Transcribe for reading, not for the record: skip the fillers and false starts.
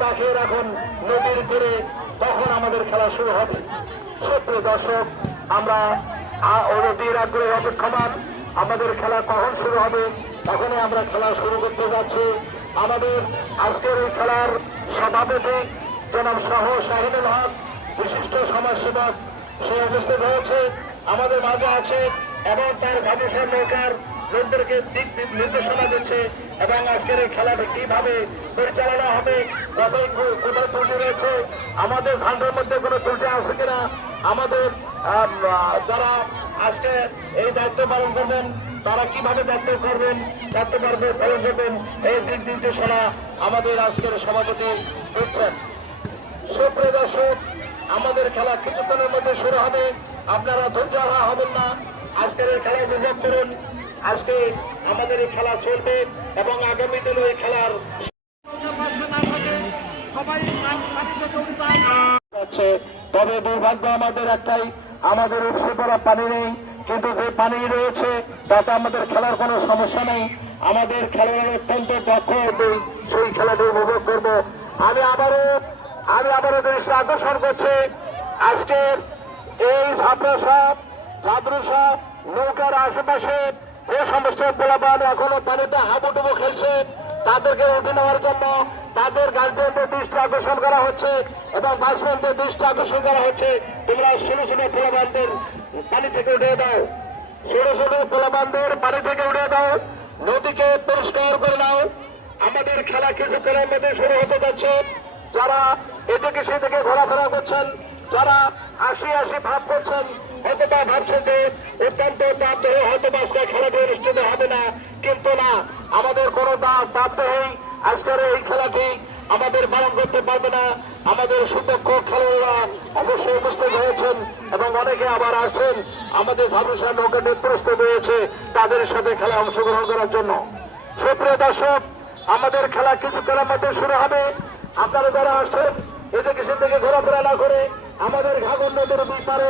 তাকিয়ে রাখুন নদীর তীরে, তখন আমাদের খেলা শুরু হবে। সুপ্রিয় দর্শক, আমরা অধীর আগ্রহে অপেক্ষমান, আমাদের খেলা কখন শুরু হবে তখনই আমরা খেলা শুরু করতে যাচ্ছি। আমাদের আজকের এই খেলার সভাপতি জনাব সহ শাহিনুল হক, বিশিষ্ট সমাজসেবক, সে উপস্থিত হয়েছে, আমাদের মাঝে আছে এবং তার ভাবসার নৌকার লোকদেরকে দিক নির্দেশনা দিচ্ছে এবং আজকের এই খেলাটা কিভাবে পরিচালনা হবে, কোথায় ত্রুটি রয়েছে, আমাদের ধান্ডের মধ্যে কোনো ত্রুটি আছে কিনা, আমাদের যারা আজকে এই দায়িত্ব পালন করবেন তারা কিভাবে দায়িত্ব পালন করবেন, এই দিক নির্দেশনা আমাদের আজকের সভাপতি দিচ্ছেন। সুপ্রিয় দর্শক, আমাদের খেলা কিছুক্ষণের মধ্যে শুরু হবে, আপনারা ধৈর্য হারা হবেন না, আজকের এই খেলা উপভোগ করুন। আজকে আমাদের এই খেলা চলবে এবং আগামী দিনে এই খেলার তবে দুর্ভাগ্য আমাদের একটাই, আমাদের উৎসে পড়া পানি নেই, কিন্তু যে পানি রয়েছে তাতে আমাদের খেলার কোনো সমস্যা নেই। আমাদের খেলোয়াড় অত্যন্ত দক্ষ, সেই খেলাটি উপভোগ করব। আমি আবারও দৃষ্টি আকর্ষণ করছি, আজকের এই ঝাপরুসা নৌকার আশেপাশে যে সমস্ত পোলাপান এখনো পানিতে হাবুডুবু খেলছে তাদেরকে উঠে নেওয়ার জন্য তাদের গার্জিয়ানদের দৃষ্টি আকর্ষণ করা হচ্ছে এবং বাসমেন্টের দৃষ্টি আকর্ষণ করা হচ্ছে। তোমরা ছোট ছোট পোলাপানদের পানি থেকে উঠে দাও, ছোট ছোট পোলাপানদের পানি থেকে উঠে দাও, নদীকে পরিষ্কার করে নাও। আমাদের খেলা কিছুক্ষণের মধ্যে শুরু হতে যাচ্ছে। যারা এদিকে সেদিকে ঘোরাফেরা করছেন, যারা আসি ভাব করছেন, হয়তো বা ভাবছেন যে অত্যন্ত চাপ ধরে হয়তো আজকে খেলাটি অনুষ্ঠিত হবে না, কিন্তু না, আমাদের কোনো চাপ ধরেই আজকের এই খেলাটি আমাদের পালন করতে পারবে না। আমাদের সুদক্ষ খেলোয়াড়রা অবশ্যই উপস্থিত হয়েছেন এবং অনেকে আবার আসছেন, আমাদের ঝাপরুসা নৌকাটি প্রস্তুত হয়েছে তাদের সাথে খেলা অংশগ্রহণ করার জন্য। সুপ্রিয় দর্শক, আমাদের খেলা কিছুক্ষণের মধ্যে শুরু হবে। আপনারা যারা আসছেন এদিকে সেদিকে ঘোরাফেরা না করে আমাদের ঘাগর নদীর দুই পারে